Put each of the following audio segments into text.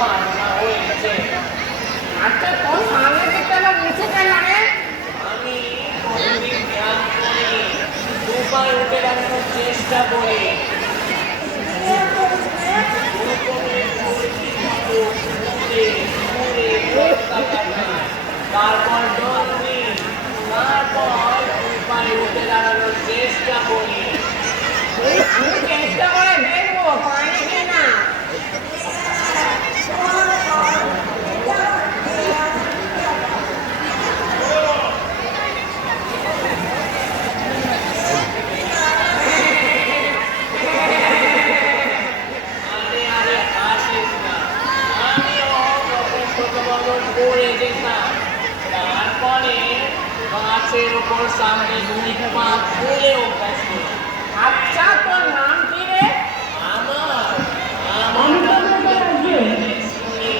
ধারণা হয়েছে। আচ্ছা, তোর সামনে দিকটা লোক নিচে কেন রে? আমি প্রতিদিন ধ্যান করি, দুপায়ে উঠে দাঁড়ানোর চেষ্টা করি। তারপর দৌড়ি, তারপর দুপায়ে উঠে দাঁড়ানোর চেষ্টা করি। আমি চেষ্টা করে দেখবো পারি কি না। আরে আরে হাসিস না, আমিও যখন ছোটবেলা পড়ে যেতাম, তারপরে গাছের উপর সামনে দুই পা তুলে অভ্যাস করি। আচ্ছা, তোর নাম কি রে? আমার আমার নাম শুনি।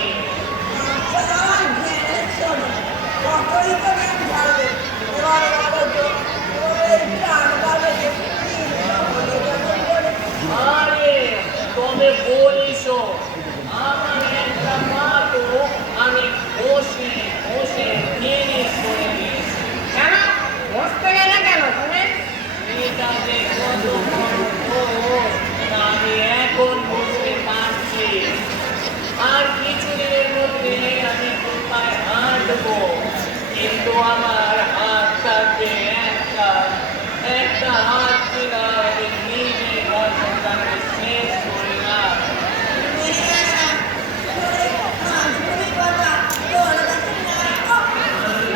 আরে তবে বলিস, আমার একটা পা তো আমি বসে বসে টেনিস করে দিয়েছি। কেন বসতে গেলে কেন তুমি? এটা যে কত বড় দোষ, তা আমি এখন বুঝতে পারছি। আর কিছুদিনের মধ্যে আমি কোথায় হাঁটবো, কিন্তু আমার হাত থাকবে একটা, একটা হাত কিনা আমি নিজে ঘটনাটাকে শেষ করলাম।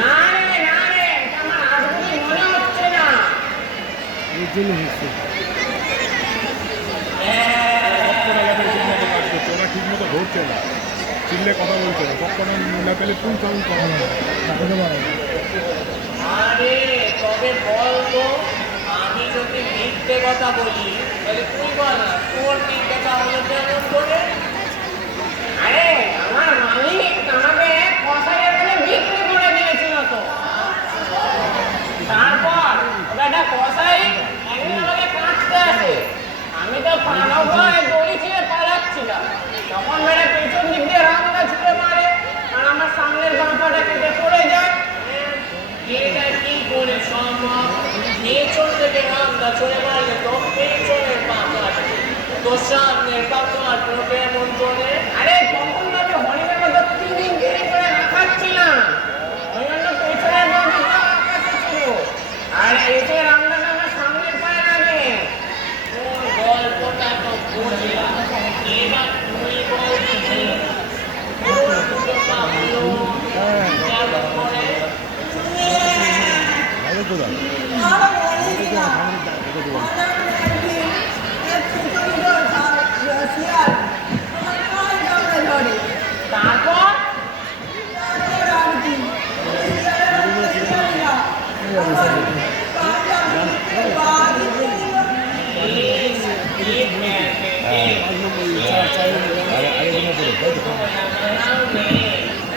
না রে, না রে, এটা আমার আজগুবি মনে হচ্ছে না। এর জন্য হচ্ছে ওরা ঠিক মতো ধরছে না, চিল্লে কথা বলছে না, সবকটা না পেলে ফুল সাউন্ড কথা না বলতে পারে না। আরে তবে বলতো, আমি যদি মিথ্যে কথা বলি তাহলে তুই বল না, তোর মিথ্যেটা হলো কেমন করে? আরে আমার মালিক আমাকে কষাইয়ের কাছে বিক্রি করে দিয়েছিল তো। তারপর ওটা কষাই একদিন আমাকে কাটতে আসে। আমি তো পালাও ভয়ে দড়ি ছিঁড়ে পালাচ্ছিলাম, তখন মেরে পেছন দিক দিয়ে রামদা ছুঁড়ে মারে আর আমার সামনের বাঁপাটা কেটে পড়ে যায়। এটা কি করে সম্ভব? পেছন থেকে রামদা চলে মারলে তো পেছনের পা কাটবে, তো সামনের পা কাটলো কেমন করে? আরে তখন তো আমি হরিণের মতো 3 দিন দেরি করে রাখাচ্ছিলাম, ওই জন্য পেছনের বাঁপাটা আকাশে ছিল আর এসে রামদাটা আমার সামনের পায়ে লাগে। তোর গল্পটা তো বুঝলাম, এবার তুই বল দেখি, তোর দুটো পা হলো কেমন করে? ভালো তো দাও তারপর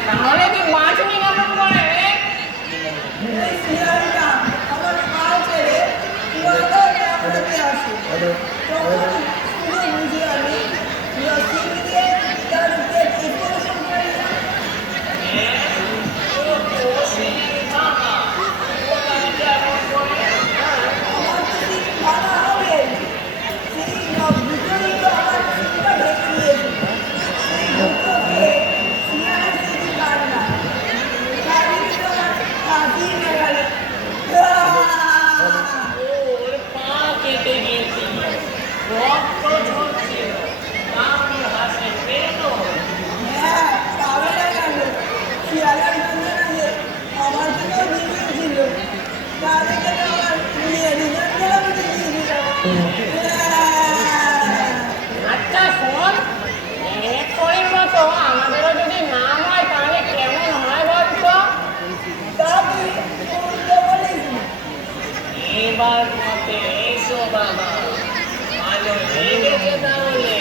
তাহলে কি বাঁচনি কেমন করে রে? ওর পা কেটে গিয়েছিল, রক্ত ঝরছিল, আমি হাসি পেল। আচ্ছা শোন, এক্ষুনির মতো আমাদেরও যদি নাম হয় তাহলে কেমন হয় বলতো? এবার মতে এসো বাবা, ভালো লেগেছে তাহলে?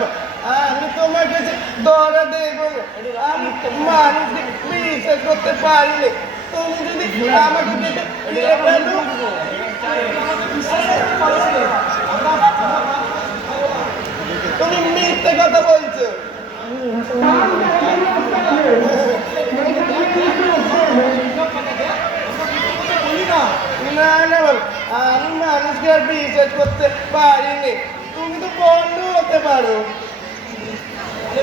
বাবা, আমি তোমার কাছে ধরা দেবো না। আমি মানুষকে বিশ্বাস করতে পারিনি। তুমি যদি আমাকে যেতে দিয়ে ফেলো, তুমি মিথ্যে কথা বলছো। না না বাবা, আমি মানুষকে আর বিশ্বাস করতে পারিনি। তুমি তো বন্ধ হতে পারো।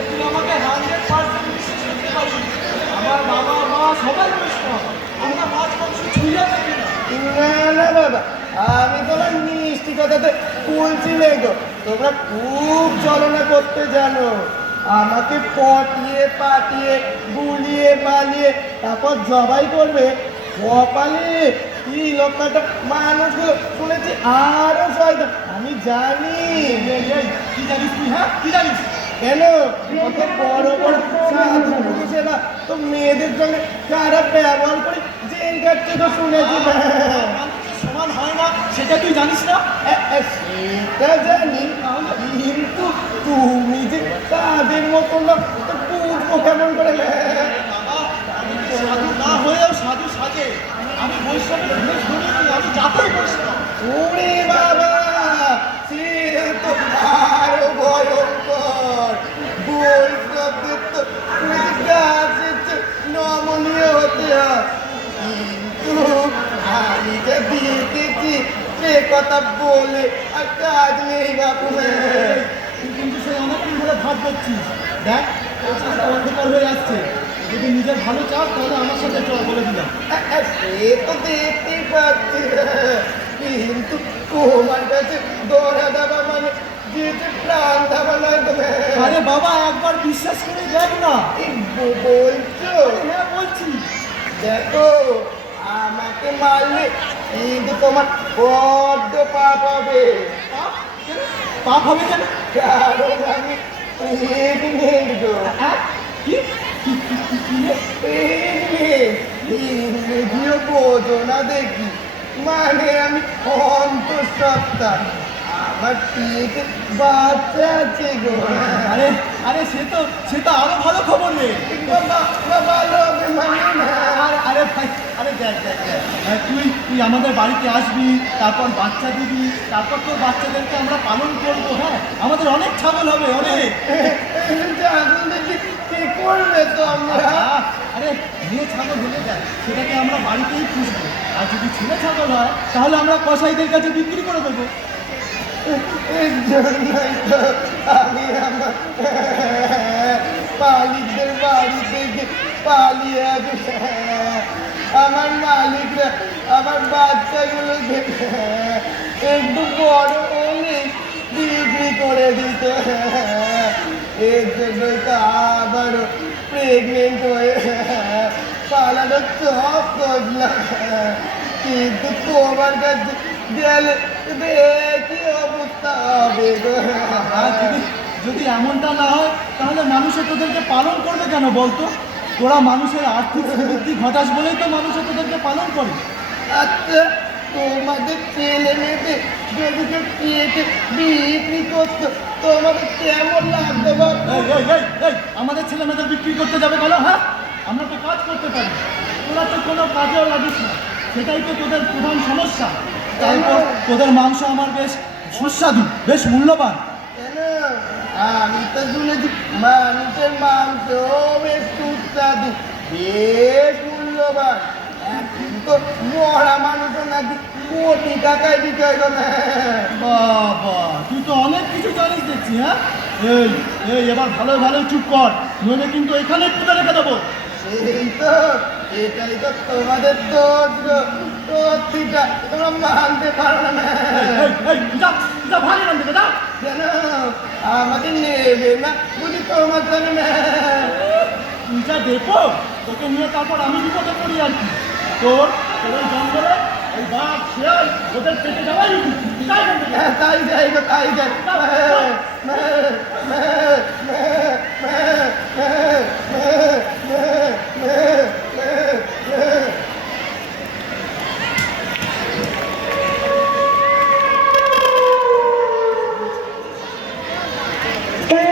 তুই আমাকে 100% বিশ্বাস করতে পারবি। আমার বাবা মা সবাই বৈষ্ণব, আমরা মাছ মাংস ছুঁয়ে থাকি না। না না বাবা, আমি তোমার মিষ্টি কথাতে বলছি না গো। তোমরা খুব ছলনা করতে জানো। আমাকে পটিয়ে পাটিয়ে বুলিয়ে বালিয়ে তারপর জবাই করবে। কপালে কি লোকটা মানুষগুলো শুনেছি আরো শয়তান। আমি জানি। কি জানিস তুই? হ্যাঁ, কি জানিস? কেন কত বড় বড় সাধু পুরুষেরা তো মেয়েদের সঙ্গে খারাপ ব্যবহার করে জেল কাটছে তো শুনেছি। মানুষের সমান হয় না, সেটা তুই জানিস না? সেটা জানি, কিন্তু তুমি যে তাদের মতো না, তো বুঝবো কেমন করে? বাবা, আমি তো সাধু না হয়েও সাধু সাজে। আমি বৈষ্ণবের বেশ ধরিনি, আমি জাতেই বৈষ্ণব। ওরে বাবা, সে তো আরো ভয়ঙ্কর। বৈষ্ণবদের তো শুনেছি গাছের নমনীয় হতে হয়, কিন্তু আমি যা দেখেছি সে কথা বলে আর কাজ নেই বাপু। তুই কিন্তু সেই অনেকদিন ধরে ভাব করছিস। দেখ, তোর সাথে অন্ধকার হয়ে আসছে। যদি নিজের ভালো চাস তাহলে আমার সাথে চল, বলে দিলাম। সে তো দেখতেই পাচ্ছি, কিন্তু তোমার কাছে দৌড়া দেওয়া মানে যেতে প্রাণ দেওয়া নয়। তুমি আরে বাবা, একবার বিশ্বাস করে দেখ না। বলছো? হ্যাঁ, বলছি। দেখো, আমাকে মারলে কিন্তু তোমার বড্ড পাপ হবে। পাপ? কেন? পাপ হবে কেন? কারণ আমি প্রেগনেন্ট গো। হ্যাঁ? কি? ইংরেজিও বোঝো না দেখি, মানে আমি অন্তঃসত্ত্বা। আমার পেটে বাচ্চা আছে গো। আরে আরে সে তো আরো ভালো খবর রে। ভালো হবে মানে না। আরে ভাই, আরে দেখ দেখ দেখ, তুই আমাদের বাড়িতে আসবি, তারপর বাচ্চা দিবি, তারপর তোর বাচ্চাদেরকে আমরা পালন করবো। হ্যাঁ, আমাদের অনেক ছাগল হবে, অনেক। ছাগল দেখি কি করবে তো আমরা? আরে মেয়ে ছাগল হলে যায়, সেটাকে আমরা বাড়িতেই পুষবো। আর যদি ছেলে ছাগল হয় তাহলে আমরা কসাইদের কাছে বিক্রি করে দেবো। এর জন্যই তো আমি আমার মালিকদের বাড়ি থেকে পালিয়ে আসি। আমার মালিকরা আমার বাচ্চাগুলোকে একটু বড় হলে বিক্রি করে দিত। এর জন্যই তো আবারও প্রেগনেন্ট হয়ে পালানোর সব করলাম, কিন্তু তোমার কাছে গেলে কি অবস্থা হবে গো? আর যদি এমনটা না হয় তাহলে মানুষে তোদেরকে পালন করবে কেন বলতো? তোরা মানুষের আর্থিক বৃদ্ধি ঘটাস বলেই তো মানুষে তোদেরকে পালন করে। আচ্ছা, তোমাদের ছেলে মেয়েদের যদি কেউ কেটে বিক্রি করতো তোমাদের কেমন লাগতো বলো? এই, আমাদের ছেলে মেয়েদের বিক্রি করতে যাবে কেন? হ্যাঁ, আমরা তো কাজ করতে পারি, তোরা তো কোনো কাজেও লাগিস না। সেটাই তো তোদের প্রধান সমস্যা। তারপর তোদের মাংস আমার বেশ সুস্বাদু, বেশ মূল্যবান। কেন? আমি তো শুনেছি মানুষের মাংস বেশ সুস্বাদু, বেশ মূল্যবান। এখন তো মরা মানুষও নাকি কোটি টাকায় বিক্রয় করে। বাবা, তুই তো অনেক কিছু জানিস দেখছি। হ্যাঁ, এই এবার ভালো ভালো চুপ কর, নইলে কিন্তু এখানে পুঁতে রেখে দেবো। এই তো, এটাই তো তোমাদের দোষ গো। সত্যিটা তোমরা মানতে পারো না। যা ভালো নাম দেবে, যা। কেন আমাকে নেবে না বুঝি তোমার সঙ্গে না? তুই যা দেখো, তোকে নিয়ে তারপর আমি বিপদে পড়ি আর কি। তোর ওই জঙ্গলে ওই বাঘ শিয়াল ওদের পেটে যাওয়াই উচিত। তাই বলতে গেলে। তাই যাই গো, তাই যাই। Hey!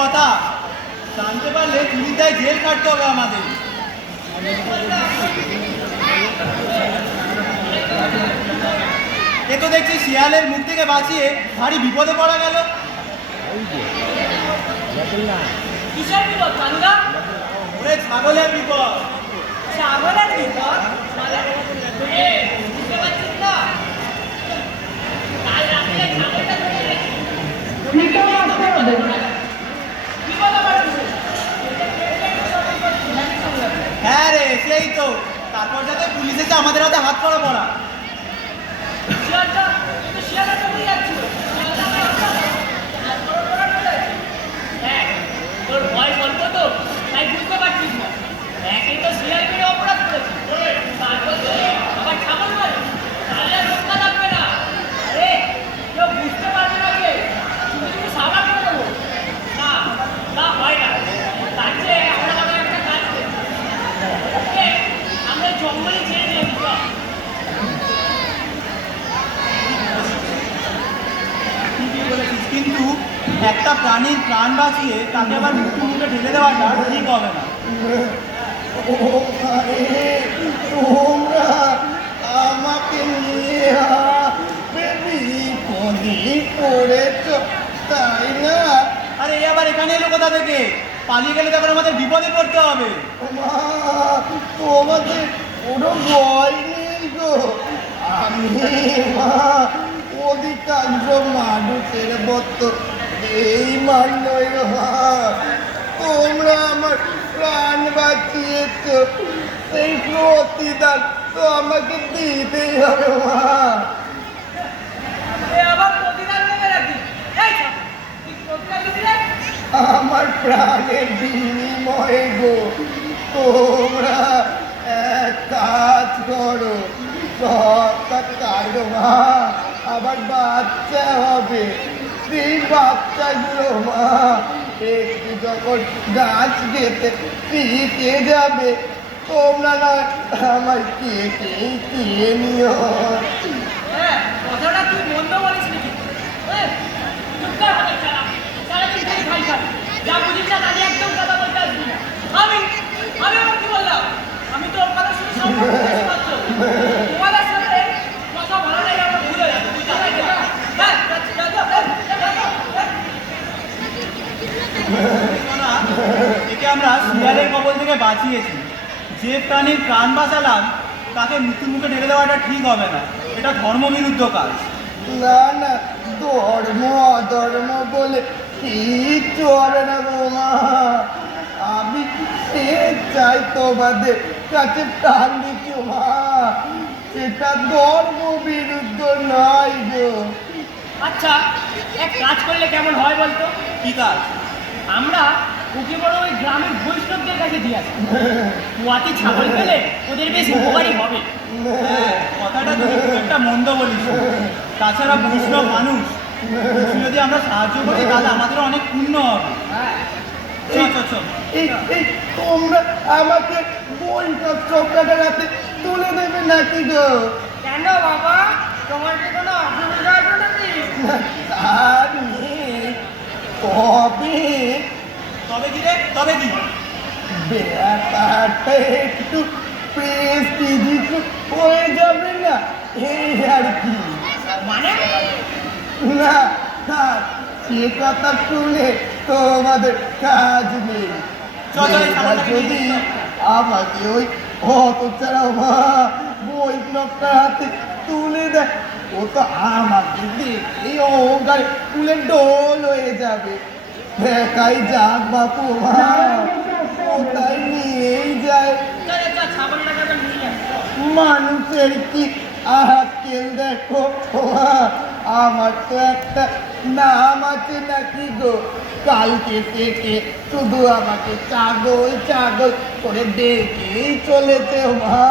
কথা, জানতে পারলে চুরির দায় জেল কাটতে হবে আমাদের। এ তো দেখছি শিয়ালের মুখ থেকে বাঁচিয়ে ভারী বিপদে পড়া গেল। কিসের বিপদ কান্দা? ওরে ছাগলের বিপদ। ছাগলের বিপদ? বুঝতে পারছিস না? কাল রাত্রে ছাগলটা ধরে গেছি। বিপদ আবার কি? হ্যাঁ রে, সেই তো। তারপর যাতে পুলিশ এসে আমাদের হাতে হাত করা পড়া। শিয়ালটা কিন্তু শিয়ালটা চলে যাচ্ছিল। হ্যাঁ, তোর বয়স অল্প তো, তাই বুঝতে পারছিস না। একই তো শিয়াল মেরে অপরাধ করেছি, তারপর তুই আবার ছাগল মারি, তাহলে আর রক্ষা থাকবে না। আরে কেউ বুঝতে পারবে না কে, শুধু শুধু সাবান করে দেবো না, না হয় না। তার চেয়ে আমরা আবার একটা কাজ করি, ওকে আমরা জঙ্গলে ছেড়ে দিয়ে দিই। ঠিকই বলেছিস, কিন্তু একটা প্রাণীর প্রাণ বাঁচিয়ে তাকে আবার মৃত্যু মুখে ঢেলে দেওয়াটা ঠিক হবে না। ও ভাই, তোমরা আমাকে নিয়ে বিপদে পড়েছ, তাই না? আরে এ আবার এখানে এলো কোথা থেকে? পালিয়ে গেলে তারপর আমাদের বিপদে পড়তে হবে। মা, তোমাদের কোনো ভয় নেই গো। আমি মা অধিকাংশ মানুষের মতো এই মানলই মা। তোমরা আমার প্রাণ বাঁচিয়েছ, সেই প্রতিদান তো আমাকে দিতেই হবে মা। আবার প্রতিদান নেবে নাকি? এই তুই প্রতিদান দিবি রে? আমার প্রাণের বিনিময়ে গো। তোমরা এক কাজ করো, মা আবার বাচ্চা হবে। সেই বাচ্চাগুলো মা একটু যখন গাছ গেতে শিখে যাবে, তোমরা না আমার কে নিও। হ্যাঁ, কথাটা তুই মন্দ বলিস নাকি? চুপ কর হবে চালা, সারাদিন খালি খাই খাই, যা বুঝিস না তাহলে একদম কথা বলতে আসবি না। আমি আবার কি বললাম? আমি তো কথা শুনে সম্পর্ক বুঝতে পারছো। তোমাদের সাথে কথা বলা নাই আমার ভুল হয়ে যাবে, বুঝতে পারছি না? হ্যাঁ, শোনা, একে আমরা শিয়ালের কবল থেকে বাঁচিয়েছি। যে প্রাণীর প্রাণ বাঁচালাম তাকে মৃত্যুর মুখে ঢেলে দেওয়াটা ঠিক হবে না, এটা ধর্মবিরুদ্ধ কাজ। না না, ধর্ম অধর্ম বলে কিচ্ছু হবে না গো মা। আমি চাই তোমাদের কাছে প্রাণ দিচ্ছি মা, সেটা ধর্ম বিরুদ্ধ নয় গো। আচ্ছা, এক কাজ করলে কেমন হয় বলতো? কি কাজ? আমরা ওকে বড় ওই গ্রামের বৈষ্ণবদের কাছে দিয়ে আসি। কুয়াতে ছাগল পেলে ওদের বেশ উপকারী হবে। হ্যাঁ, কথাটা তুমি খুব একটা মন্দ বলিস। তাছাড়া বৈষ্ণব মানুষ, যদি আমরা সাহায্য করি তাহলে আমাদের অনেক পুণ্য হবে। চল চল চল। এই তোমরা আমাকে বৈষ্ণব চক্রাটার হাতে তুলে দেবে নাকি গো? কেন বাবা, তোমার কি কোনো অসুবিধা আছে নাকি? আর নেই, তবে তবে কি রে? তবে কি? ব্যাপারটা একটু প্রেস্টিজিয়াস হয়ে যাবে না, এই আর কি। মানে না থাক, সে কথা শুনে তোমাদের কাজ নেই। চল, চল, এই এবার সামনেটাকে যদি নিয়ে আমাকে ওই হতচারা মা বৈষ্ণবটার হাতে তুলে দেয়, ও তো আমাকে দেখে অহংকারে তুলে ডোল হয়ে যাবে। দেখাই যাক বাপু মা, কোথায় নিয়েই যায়। ছাগলটাকে আবার নিয়ে আসো। মানুষের কি আকেল দেখো মা, আমার তো একটা নাম আছে নাকি গো। কালকে থেকে শুধু আমাকে ছাগল ছাগল করে ডেকেই চলেছে মা।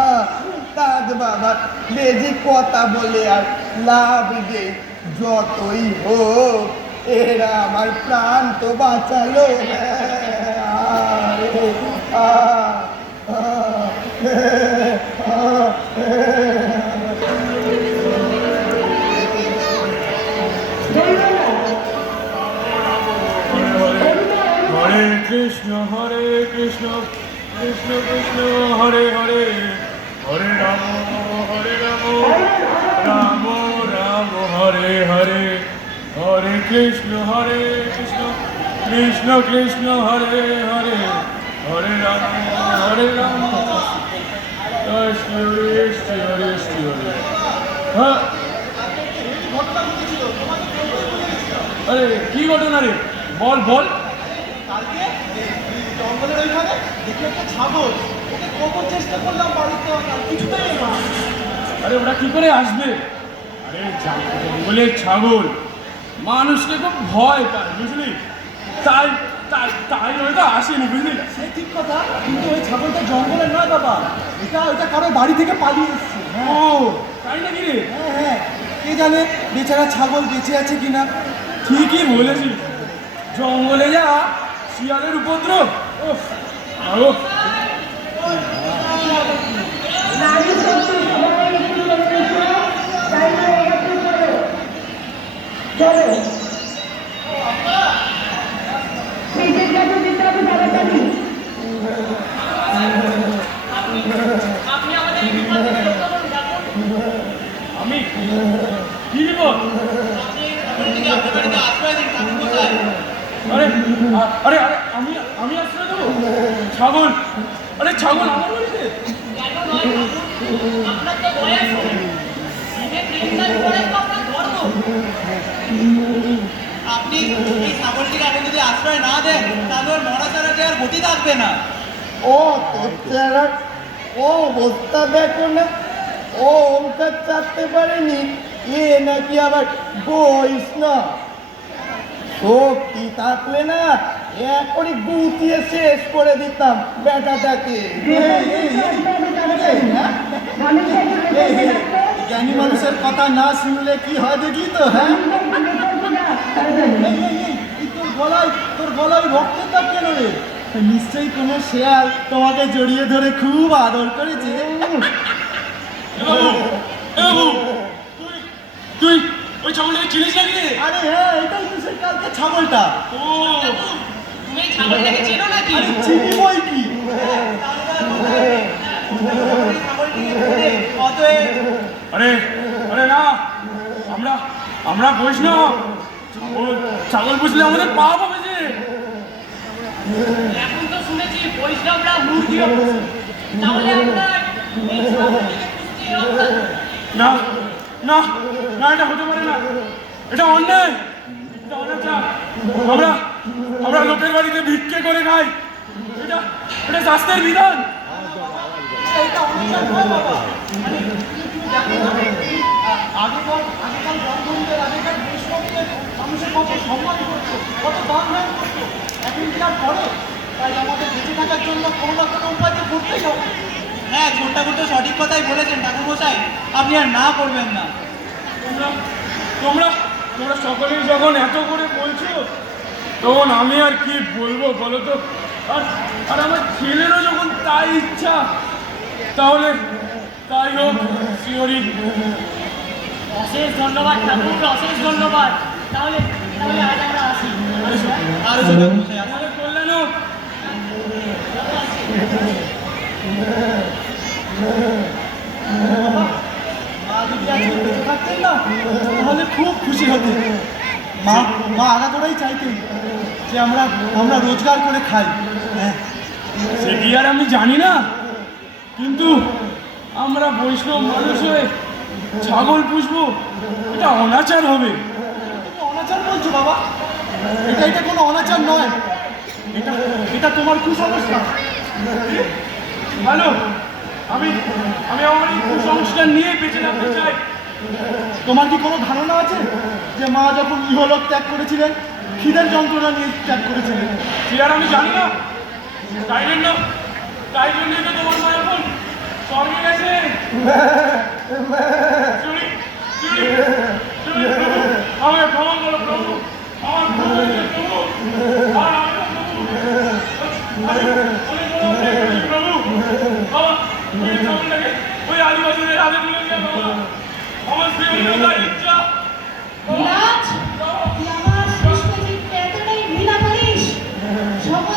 কাজ বাবা, বেশি কথা বলে আর লাভ নেই। যতই হোক এরা আমার প্রাণ তো বাঁচালো। হরে কৃষ্ণ কৃষ্ণ কৃষ্ণ হরে হরে হরে রাম রাম রাম হরে হরে হরে কৃষ্ণ কৃষ্ণ কৃষ্ণ হরে হরে হরে রাম শ্রী হরে শ্রী হরে শ্রী হরে। হ্যাঁ, আরে কি ঘটনা রে, বল বল। কালকে এই জঙ্গলের ওইখানে দেখি একটা ছাগল, ওকে কত চেষ্টা করলাম বাড়িতে আনার, কিছুতেই না। আরে ওরা কি করে আসবে? আরে জঙ্গলের ছাগল মানুষকে খুব ভয় পায়, বুঝলি? তাই তাই তাই হয়তো আসেনি, বুঝলি? সে ঠিক কথা, কিন্তু ওই ছাগলটা জঙ্গলের নয় বাবা, এটা কারোর বাড়ি থেকে পালিয়ে এসছে। ও তাই নাকি রে? হ্যাঁ হ্যাঁ, কে জানে বেচারা ছাগল বেঁচে আছে কিনা। ঠিকই বলেছিস, জঙ্গলে যা শিয়ালের উপদ্রব। উফ, আরো আপনি আমাদের এই বিপদ থেকে রক্ষা করুন ঠাকুর। আমি কি বিপদ? আরে আরে আরে আমি আমি আশ্রয় দেবো? ছাগল, আরে ছাগল আমার বাড়িতে? কেন নয় ঠাকুর, আপনার তো বয়স হলো। দিনে 3 কাজ করে তো আপনার ধর্ম। আপনি এই ছাগলটিকে এখন যদি আশ্রয় না দেন তাহলে ওর মরা ছাড়াটি আর গতি থাকবে না। ও তোর ও অবস্থা দেখো না, ও ওটা চাপতে পারেনি, এ নাকি আবার বইস না। শক্তি থাকলে না এখনই গুটিয়ে শেষ করে দিতাম বেটাটাকে। জ্ঞানী মানুষের কথা না শুনলে কি হয় দেখলি তো? হ্যাঁ, তোর গলায় রক্তের দাগ কেন রে? নিশ্চয়ই কোনো শেয়াল তোমাকে জড়িয়ে ধরে খুব আদর করেছে। তুই ওই ছাগলটাকে চিনিস নাকি রে? আরে হ্যাঁ, এটাই তো সেই কালকে ছাগলটা। ও তুমি এই ছাগলটাকে চেনো নাকি? আরে চিনি বই কি? আরে আরে না, আমরা আমরা বৈষ্ণব, ছাগল বুঝলে আমাদের পাপ হবে যে। এখন তো শুনেছি বৈষ্ণবরা মূর্তিও পুজো। তাহলে আপনার এই ছাগলটিকে পুষতে রক্ষা করুন। না না না, এটা হতে পারে না, এটা অন্যায়, এটা অনাচার। আমরা আমরা লোকের বাড়িতে ভিক্ষে করে খাই, এটা এটা শাস্ত্রের বিধান। এটা অনাচার নয় বাবা। আরে তুমি জানো না, আগেকার ব্রাহ্মণদের, আগেকার বৈষ্ণবদের মানুষের কত সম্মান করতো, কত দান ধ্যান করতো, এখন কি আর করে? তাই আমাদের বেঁচে থাকার জন্য কোনো না কোনো উপায় তো করতেই হবে। হ্যাঁ, ছোট্টা তো সঠিক কথাই বলেছেন ঠাকুরমশাই, আপনি আর না করবেন না। তোমরা তোমরা তোমরা সকলেই যখন এত করে বলছো, তখন আমি আর কি বলবো বলো তো? আর আর আমার ছেলেরও যখন তাই ইচ্ছা, তাহলে তাই হোক। শিওরি, অশেষ ধন্যবাদ ঠাকুর, অশেষ ধন্যবাদ। তাহলে তাহলে আজ আমরা আসি। আর ঠাকুরমশাই আমাদের কল্যাণ হোক। মা যদি আজকে বেঁচে থাকতেন না, তাহলে খুব খুশি হতেন। মা আগাগোড়াই চাইতেন যে আমরা রোজগার করে খাই। হ্যাঁ, সে কি আর আমি জানি না, কিন্তু আমরা বৈষ্ণব মানুষ হয়ে ছাগল পুষবো, এটা অনাচার হবে। তুমি অনাচার বলছো বাবা? এটা কোনো অনাচার নয়, এটা তোমার কুসংস্কার। ভালো, আমি আমি আমার এই কুসংস্কার নিয়ে বেঁচে থাকতে চাই। তোমার কি কোনো ধারণা আছে যে মা যখন ইহলোক ত্যাগ করেছিলেন, খিদের যন্ত্রণা নিয়ে ত্যাগ করেছিলেন? সে আর আমি জানি না, তাই জন্যই তো তোমার মা এখন স্বর্গে গেছে। চুরি চুরি চুরি, প্রভু আমাকে ক্ষমা করো, প্রভু আমার ভুল হয়েছে, প্রভু। আর আমি না, প্রভু, অনেক বড় অন্যায় করেছি, প্রভু। বাবা, ওই ছাগলটাকে ওই আদিবাসীদের হাতে তুলে দিয়ে বাবা, আমার স্ত্রী তার ইচ্ছা। রাজ, তুই আমার সৃষ্ট চিত্তে এতটাই ঘৃণা করিস? সকল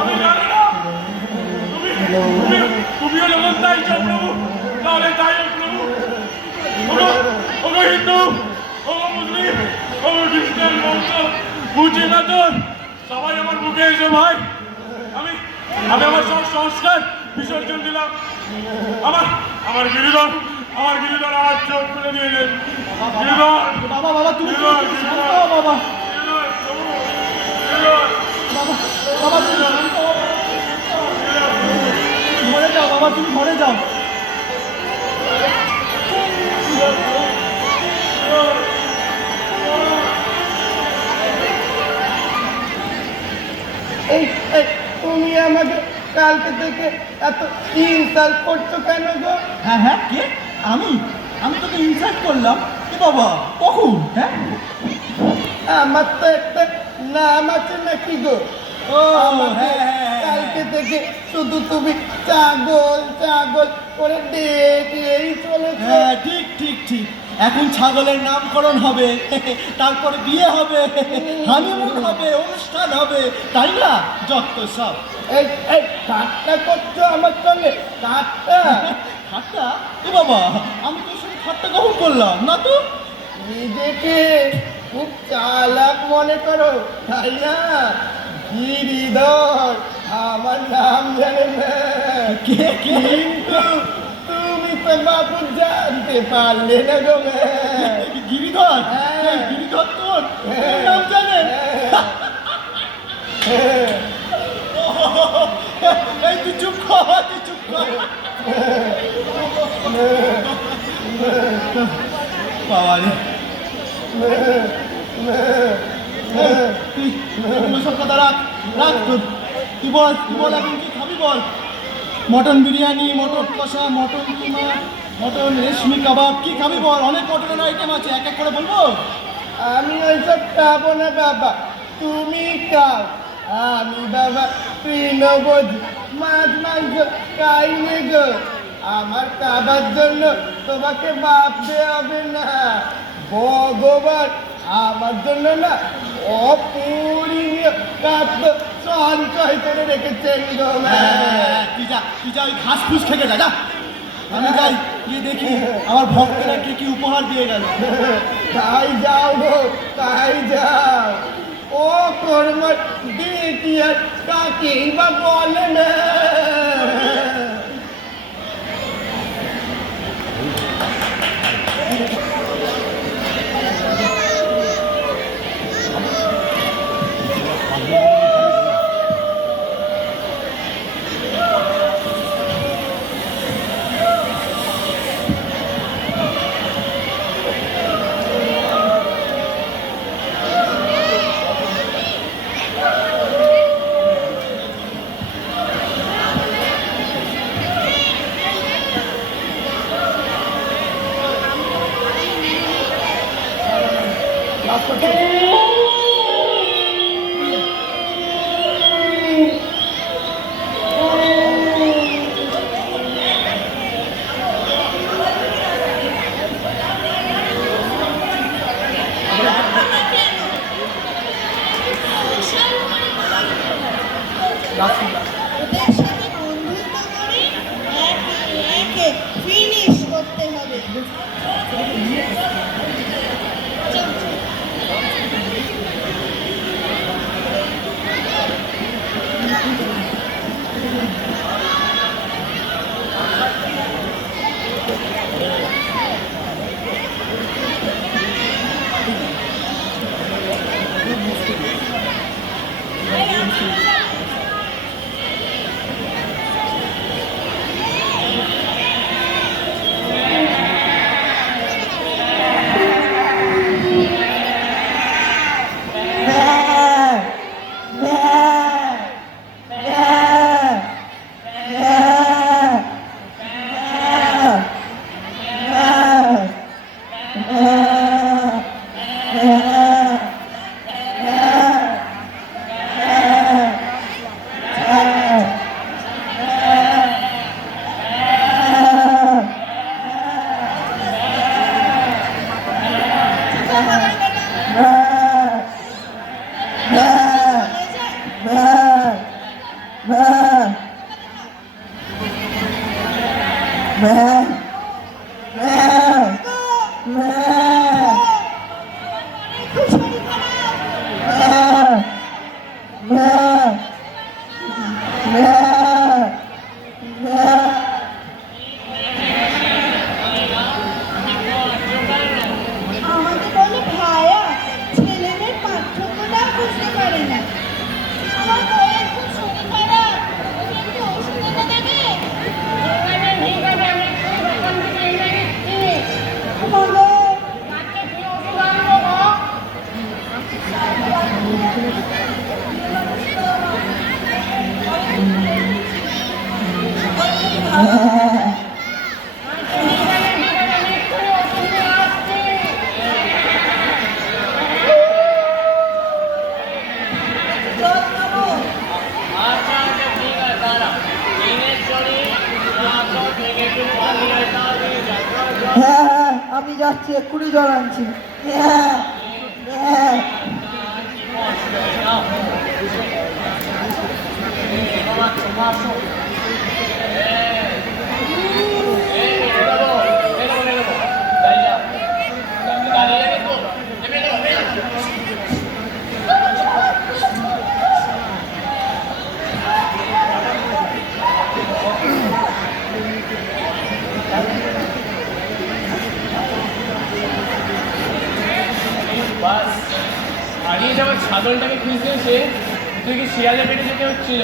আমি জানি না। তুমিও যখন তাই চাও প্রভু, তাহলে তাই হোক প্রভু। ওগো হিন্দু, ওগো মুসলিম, ওগো খ্রিস্টান, বৌদ্ধ, বুঝি না তোর, সবাই আমার বুকে এসে ভাই। আমি আমার সব সংস্কার বিসর্জন দিলাম। আমার গিরিধর আমার চোখ খুলে দিয়েছেন। গিরিধর, বাবা বাবা তুমি গিরিধর, শান্ত হও বাবা। গিরিধর, প্রভু, গিরিধর। বাবা বাবা তুমি শান্ত হও। ঘরে যাও বাবা, তুমি ঘরে যাও। এই এই, তুমি আমাকে কালকে থেকে এত ইনসাল্ট করছো কেন গো? হ্যাঁ হ্যাঁ, কে? আমি আমি তোকে ইনসাল্ট করলাম? এ বাবা, কখন? হ্যাঁ, আমার তো একটা নাম আছে নাকি গো? ও আমাকে হ্যাঁ হ্যাঁ কালকে থেকে শুধু তুমি ছাগল ছাগল করে ডেকেই চলেছো। হ্যাঁ, ঠিক ঠিক ঠিক। এখন ছাগলের নামকরণ হবে, তারপরে বিয়ে হবে, হানিমুন হবে, অনুষ্ঠান হবে, তাই না? যত সব এই এই ঠাট্টা করছো আমার সঙ্গে? ঠাট্টা? ঠাট্টা? এ বাবা, আমি তোর সঙ্গে ঠাট্টা কখন করলাম? না তো। নিজেকে খুব চালাক মনে করো, তাই না? গিরিধর আমার নাম জানে না, কে কে? কিন্তু তুমি তো বাবু জানতে পারলে না গো। গিরিধর? হ্যাঁ। এই গিরিধর তোর নাম জানে? এই তুই চুপ কর, তুই চুপ কর। বাবারে, তুই সব কথা রাখ রাখ তোর। তুই বল এখন কি খাবি বল? মটন বিরিয়ানি, মটন কষা, মটন কিমা, মটন রেশমি কাবাব, কি খাবি বল? অনেক মটনের আইটেম আছে, এক এক করে বলবো। আমি ওইসব খাবো না বাবা, তুমি খাও। আমি বাবা তৃণভোজ, মাছ মাংস খাইনি গো। আমার খাবার জন্য তোমাকে ভাবতে হবে না। ভগবান আমার জন্য না অপূরণীয় খাদ্য সঞ্চয় করে রেখেছেন গো। তুই যা ওই ঘাস ফুস খেতে যা। আমি যাই, গিয়ে দেখি আমার ভক্তরা কে কি উপহার দিয়ে গেল। তাই যাও গো, তাই যাও। ও কর্মর দেখি আর কাকেই বা বলে না। ওদের সাথে বন্ধুত্ব করে একে একে ফিনিশ করতে হবে। খুব শরীর খারাপ। আমাকে বলে ভায়া, ছেলে মেয়ের পার্থক্যটা বুঝতে পারে না। আমার বউয়ের খুব শরীর খারাপ, ওকে একটু ওষুধ এনে দেবে? ঠিক আছে, আমি একটু দোকান থেকে এনে দিচ্ছি। বলো। বাচ্চা কি ওষুধ আনবো গো? ঠিক আছে, আমি এক্ষুনি ওষুধ নিয়ে আসছি। জল খাবো। আচ্ছা আচ্ছা ঠিক আছে দাঁড়া দিনের শরীর ভেঙে চুরি হ্যাঁ আমি যাচ্ছি, এক্ষুনি জল আনছি। হ্যাঁ হ্যাঁ বাস হারিয়ে যাওয়ার ছাগলটাকে খুঁজতে এসে তুই কি শিয়ালে পেটে যেতে হচ্ছিল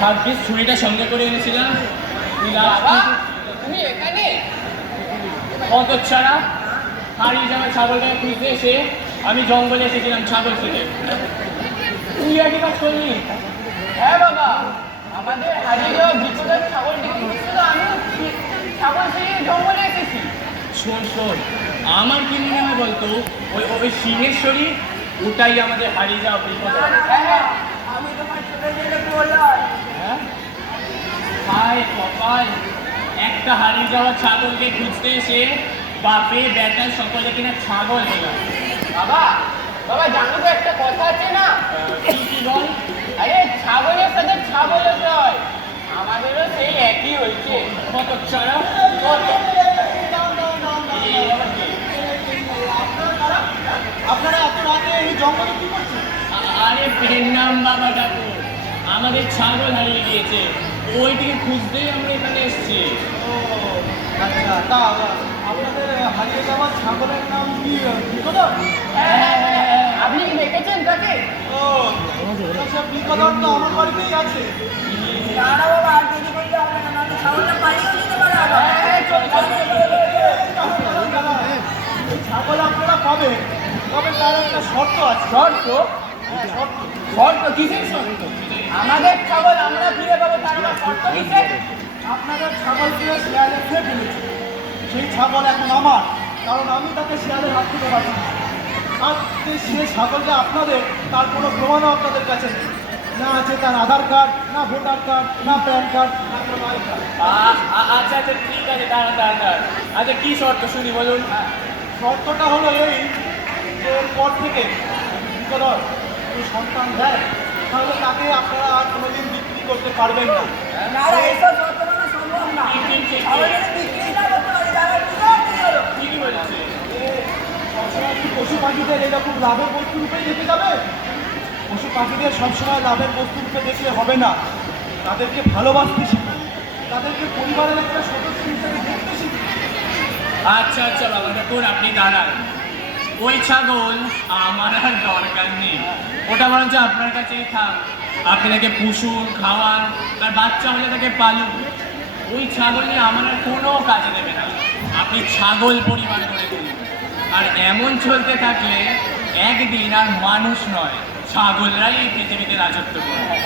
ভাগ্যিস ছুরিটা সঙ্গে করে এনেছিলাম বাবা, তুমি এখানে? কত ছাড়া হারিয়ে যাওয়ার ছাগলটাকে খুঁজতে এসে আমি জঙ্গলে এসেছিলাম ছাগল থেকে তুই একই কাজ করলি হ্যাঁ বাবা, আমাদের হারিয়ে যাওয়া বিপদের ছাগলটিকে খুঁজছিল, আমি ছাগল থেকে জঙ্গলে এসেছি। শোন শোন আমার কি মনে হয় বলতো ওই ওই সিংহের শরীর ওটাই আমাদের হারিয়ে যাওয়া বিপদ হ্যাঁ, আমি তোমার ছোট ছেলে বললাম। হ্যাঁ হায় কপাল একটা হারিয়ে যাওয়া ছাগলকে খুঁজতে এসে বাপে বেটার সকলে কিনা ছাগল হলাম বাবা, বাবা জানো তো একটা কথা আছে না? কি বল আরে ছাগলের সাথে ছাগলের হয়, আমাদেরও সেই একই হয়েছে। কত ছাড়া আপনারা এত রাতে এই জঙ্গলে কি করছেন? আরে পেন নাম বাবা ডাকু আমাদের ছাগল হারিয়ে গিয়েছে ওইটিকে খুঁজতেই আমরা এখানে এসেছি আচ্ছা, তা আপনাদের হারিয়ে যাওয়া ছাগলের নাম কি বিকদর? আপনি কি দেখেছেন তাকে? ও আচ্ছা, বিকদর তো আমার বাড়িতেই আছে। ছাগল আপনারা পাবেন, তবে তার একটা শর্ত আছে। শর্ত? শর্ত কিসের শর্ত? আমাদের ছাগল আমরা ফিরে পাবো, তার আবার শর্ত কিসের? আপনাদের ছাগলকে শিয়ালে খেয়ে ফেলেছে, সেই ছাগল এখন আমার, কারণ আমি তাকে শিয়ালের হাত থেকে বাঁচিয়েছি। আর সে ছাগলটা আপনাদের, তার কোনো প্রমাণও আপনাদের কাছে নেই। না আছে তার আধার কার্ড, না ভোটার কার্ড, না প্যান কার্ড, না কোনো আই কার্ড। আচ্ছা আচ্ছা ঠিক আছে দাঁড়া দাঁড়া আচ্ছা কি শর্ত শুনি বলুন শর্তটা হলো এই যে এরপর থেকে বিকদর যদি সন্তান দেয়, তাহলে তাকে আপনারা আর কোনোদিন বিক্রি করতে পারবেন না। ঠিক ঠিক ঠিকই বলেছে সবসময় কি পশু পাখিদের এরকম লাভের বস্তু রূপে দেখে যাবে? পশু পাখিদের সবসময় লাভের বস্তু রূপে দেখলে হবে না, তাদেরকে ভালোবাসতে শিখুন, তাদেরকে পরিবারের একটা সদস্য হিসেবে দেখতে শিখুন। আচ্ছা আচ্ছা বাবা দেখুন আপনি দাঁড়ান ওই ছাগল আমার আর দরকার নেই ওটা বরঞ্চ আপনার কাছেই থাক আপনি তাকে পুষুন খাওয়ান তার বাচ্চা হলে তাকে পালুন ওই ছাগল নিয়ে আমার আর কোনো কাজে দেবে না আপনি ছাগল পরিবার করে তুলুন আর এমন চলতে থাকলে একদিন আর মানুষ নয় ছাগলরাই এই পৃথিবীতে রাজত্ব করবে